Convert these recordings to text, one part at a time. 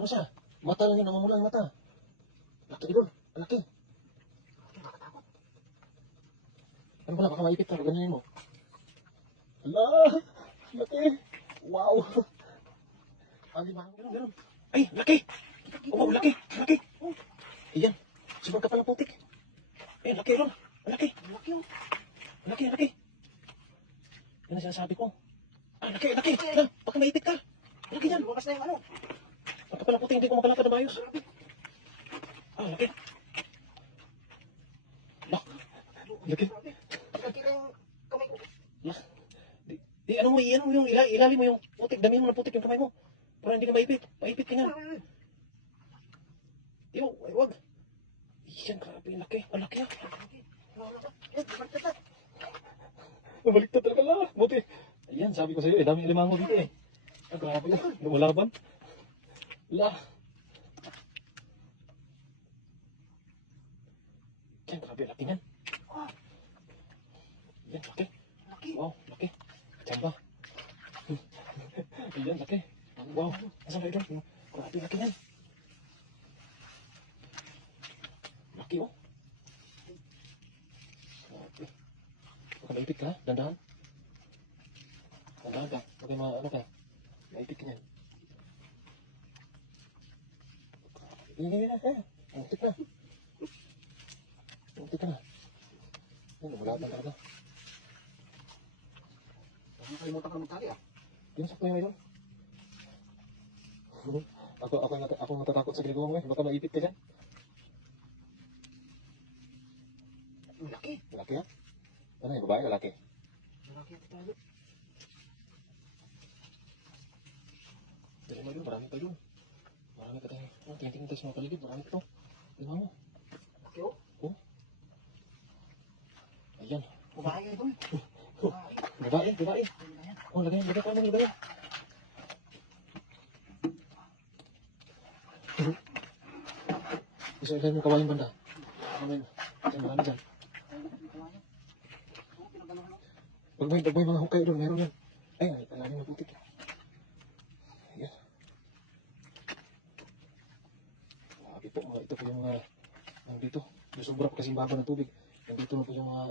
Ano siya? Mata lang yun, namamula yung mata. Laki idol, laki. Nakakatakot. Ano pala, baka maipit ka, ganyanin mo. Hala, laki. Wow. Alimang, meron. Ay, laki. Oh, laki, laki. Oh. Ayan, sobrang kapal ng putik. Ayan, laki idol, laki. Laki oh. Laki, laki. Yan ang sinasabi ko. Ah, laki, laki. Hala, baka maipit ka. Laki yan. Bukas na yung ano. Ang kapal ng putik, hindi ko makalakad na maayos. Ah, laki. Lah, laki. Nakikita yung kamay ko. Lah. Di, ano mo, iyan mo yung ilalim mo yung putik, damihan mo ng putik yung kamay mo. Para hindi ka maipit. Maipit ka niyan. Di mo, ay wag. Iyan, grabe, laki. Ang laki ah. Baliktad talaga lang. Buti. Ayan, sabi ko sa'yo, daming alimango dito eh. Ah, grabe ah. Lumalaban. Lah. Yan, grabe, laki niyan. Yan, laki. Laki. Wow, laki. Chamba. Ayan, laki. Wow, asan kayo doon? Grabe, laki niyan. Laki oh. Grabe. Baka maipit ka, dandahan. Dandahan ka. Baka ano ka. Maipit ka niyan. Yan. Muntik na. Muntik ka na. Yan, wala pa talaga. Nakalimutan ka ng tali ah. Pinasok na yun ngayon. Ako natatakot sa ginagawa mo eh. Baka maipit ka dyan. Laki. Lalaki ha? Ano yung babae, lalaki? Laki at tayo. Dali mo yun, marami pa yun. Marami pa tayo. Tingin-tingin tayo sa mga paligid, marami pa to. Tingnan mo. Laki oh. Oh. Ayan. Babae ay doon. Babae. Oh, lagay ka naman, lagay. Isa ilagay mo kawain banda. Marami dyan. Pag may mga hukay doon, meron yan. Ay, alalim na putik. Ayan. Grabe po, ito po yung dito. Sobra po kasing baba ng tubig. Nandito na po yung mga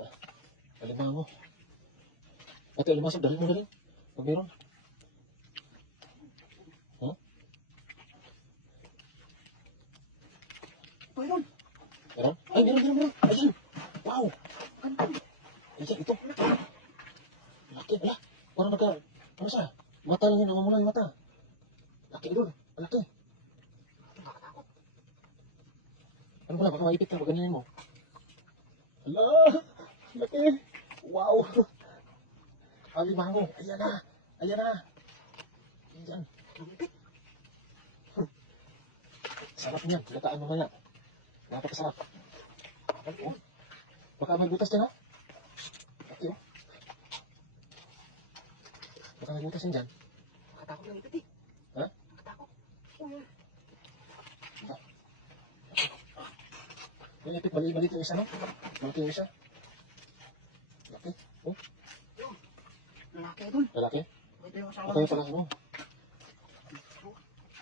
alimango. Ate, alimasag, dali mo na rin. Pag meron. Huh? Meron. Meron? Ay, meron. Ayan. Wow. Ayan, ito. Laki, ala. Parang ano siya? Mata lang yun, namamula yung mata. Laki doon. Laki. Nakakatakot. Ano pala, baka maipit ka, pag ganyanin mo. Hala, laki. Wow. Alimango. Ayan na. Ayan. Sarap niyan, gataan mamaya. Napakasarap. Oh. Baka may butas dyan ha? Laki oh. Baka may butas dyan. Nakatakot lang ipit eh. Ha? Nakatakot. Yung ipit, maliit yung isa no? Malaki yung isa. Laki. Oh, Lalaki ay doon. lalaki. Ito yung asawa. Okay pala mo.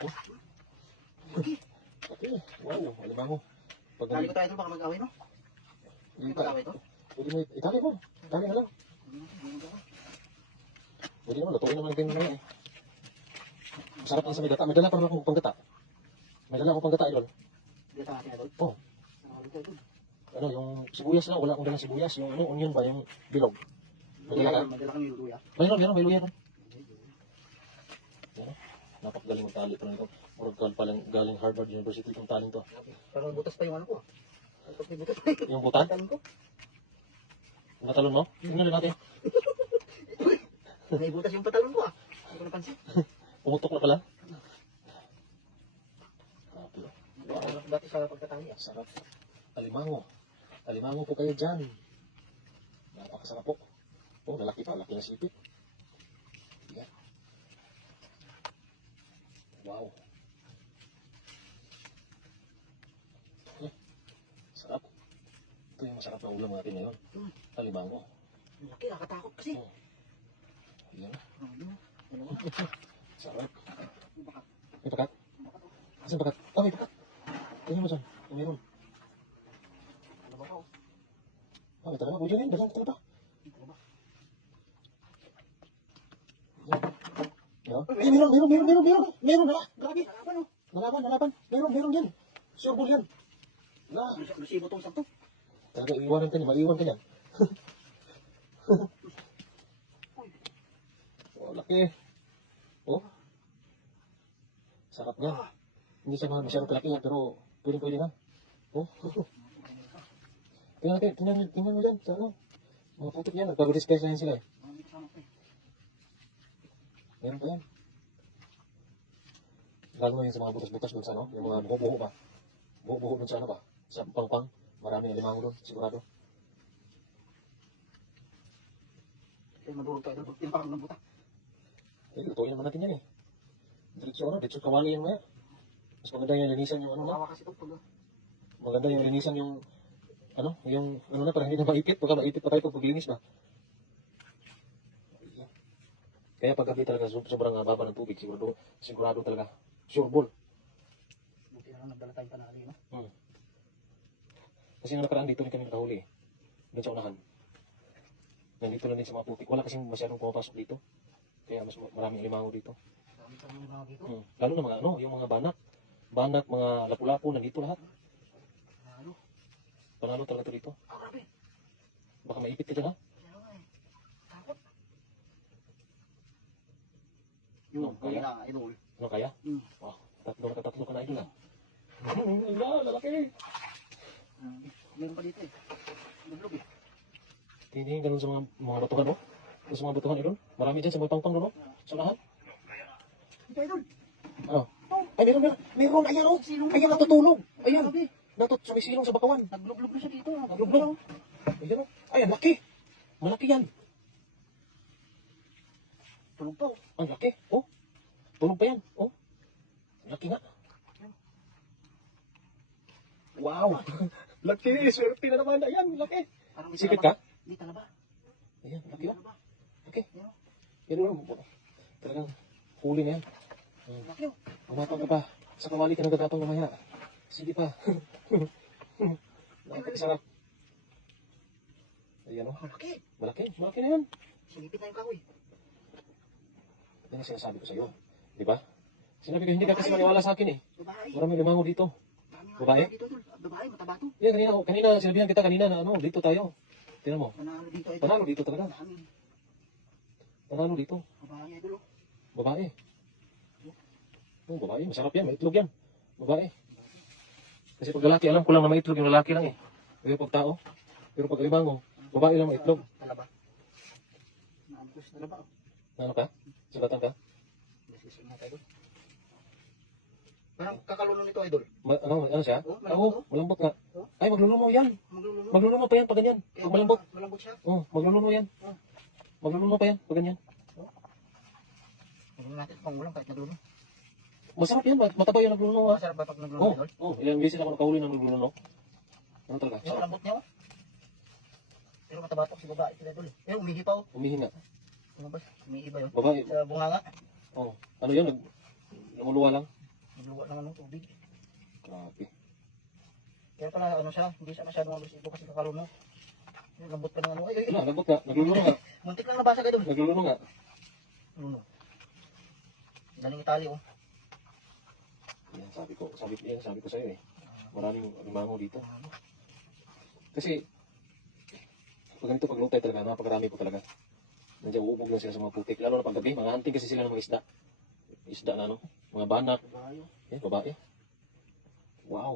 Oh. Laki. Laki. Wow, alimango. Pag Tali ko tayo doon baka mag-away no? Hindi May mag-away to? Pwede mo, itali mo. Itali na lang. Pwede naman, lutuin naman din mamaya eh. Masarap lang sa may gata. May dala pa naman akong panggata. May dala akong panggata idol. Dito natin na doon. Oh, Nakawin tayo doon. ano, yung sibuyas lang. Wala akong dalang sibuyas. Yung ano, onion ba? Yung bilog. May dala ka? Madala kami yung luya. May luya ron. Yan. Napakagaling magtali pa nito. Murag palang galing Harvard University itong taling to. Parang butas pa yung ano ko. Tapos may butas pa Yung butan? Talon ko. Yung patalon mo? Tingnan natin. May butas yung patalon ko ah. Hindi ko napansin. Pumutok na pala. Dati sa pagtatali ah. Sarap. Alimango. Alimango po kayo dyan. Napakasarap po. Oh, lalaki pa. Laki na sipit. Yan. Wow. Sarap. Ito yung masarap na ulam natin ngayon. Alimango. Laki, nakatakot kasi. Oh. Yan. Ano? Sarap. May pakat. Asan bakat? Ah, may bakat. Tingnan mo dyan. Kung meron. Ano ba ako? Ah, may talaga. Pwede yun. Dalang talaga. Ano ba? Yan. Ay, meron. Meron, hala. Grabe. Nalaban oh. Nalaban. Meron yan. Sure ball yan. Na. Resibo tong sakto. Talaga, iiwanan ka niya. Maiiwan ka niyan. Oh, laki. Oh. Sarap niyan. Hindi siya masyadong kalaki yan, pero pwede na. Oh. Tingnan mo dyan. Sa ano? Mga putik yan. Nagpag-disguise na yan sila eh. Ano kasama ko eh. Meron pa yan. Lalo mo yun sa mga butas-butas doon sa ano. Yung mga buho-buho ba. Buho-buho doon sa ano ba. Sa pang-pang. Marami na limango doon. Sigurado. Kaya madurog tayo doon. Tinapakang ng buta. Eh, lutuin naman natin yan eh. Diretso kawali yan maya. Mas maganda yung linisan yung ano na. Kawawa kasi itong tulo. Maganda yung linisan yung yung ano na, para hindi na maipit. Baka maipit pa tayo pag paglinis ba. Kaya pag gabi talaga sobrang baba ng tubig, sigurado talaga. Sure ball. Buti na lang nagdala tayong panali, no? Kasi nung nakaraan dito rin kami nakahuli eh. Doon sa unahan. Nandito lang din sa mga putik. Wala kasing masyadong pumapasok dito. Kaya mas maraming limango dito. Dami kami mga dito. Lalo na mga yung mga banak, mga lapu-lapu, nandito lahat. Ano? Panalo talaga to dito. Ah, grabe. Baka maipit ka dyan ha? Kaya nga eh. Takot. Yung Yung kaya? na, idol. Ano kaya? Wow, tatlo ka na idol ha. Wala, lalaki. Meron pa dito eh. Dublog eh. Tingin ganun sa mga batuhan oh. Sa mga batuhan idol. Marami dyan sa mga pangpang doon oh. Sa lahat. Ito idol. Ano? Ay, meron, ayan oh. Ayan, natutulog. Ayan, sumisilong sa bakawan. Naglublog na siya dito. Naglublog. Ayan oh. Ayan, laki. Malaki yan. Tulog pa oh. Ang laki. Oh. Tulog pa yan. Oh. Laki nga. Wow. Laki. Swerte na naman. Ayan, laki. Parang may Sikit talaba. ka? Hindi talaba. Ayan, laki Hindi ba? talaba. Laki. Ayan, Yan oh. Talagang huli na yan. laki oh. Umatang ka pa. Sa kawali ka nagagapang mamaya. Sige pa. Napakasarap. Ayan oh. Laki. Malaki na yan. Silipit na yung kahoy. Yan ang sinasabi ko sa'yo. Di ba? Sinabi ko, hindi ka kasi maniwala sa akin eh. Babae. Marami limango dito. Dami nga Babae? dito idol. Babae, mataba to. Yan, kanina sinabihan kita kanina na dito tayo. Tingnan mo. Panalo dito idol. Panalo dito talaga. Dami. Panalo dito. Babae idol oh. Babae. Babae. Masarap yan. May itlog yan. Babae. Kasi pag lalaki, alam ko lang na may itlog yung lalaki lang eh. Pero pag tao. Pero pag limango, babae lang may itlog. Talaba. Naampush talaba oh. Ano ka? Sugatan ka? Nasisig na tayo idol. Parang kakalunod nito idol. Ano siya? Oh, malambot, Oo, malambot nga. Oh. Ay, maglulumo yan. Magluluno. Maglulumo pa yan pag ganyan. Kaya Pag malambot. malambot siya. Oo, maglulumo yan. Oh. Maglulumo pa yan pag ganyan. Tingnan natin kung ulang kahit nagluluno. Masarap yan. Mataba yung naglulumo ha. Masarap ba pag nagluluno Oo, idol? ilang beses ako nakahuli ng naglulumo. Ano talaga? Yung Sarap. lambot niya oh. Pero mataba to si babae sila idol. Pero umihi pa oh. Umihinga. Ano ba? Umihi ba yun? Babae. Sa bunganga. Oo. Ano yun? Lumuluwa lang. Nagluwa ng ano, tubig. Grabe. Kaya pala ano siya, hindi siya masyadong agresibo kasi kakalunod. Yung lambot pa ng ano. Ay. Wala, lambot nga. Naglulumo nga. Muntik lang nabasag idol. Naglulumo nga. Luno. Daling Itali oh. Yan, sabi ko sa'yo eh. Maraming limango dito. Kasi, pag ganito paglutay talaga, napakarami po talaga. Nandiyan uubog lang sila sa mga putik. Lalo na paggabi, mga hunting kasi sila ng mga isda. Isda na ano, mga banak. Babae oh. Yan, babae. Wow.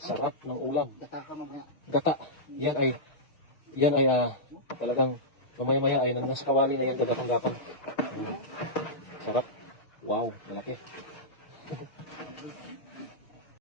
Sarap ng ulam. Gata ka mamaya. Gata. Yan ay talagang mamaya-maya ay nasa kawali na yan gagapang-gapang. Sarap. Wow, malaki.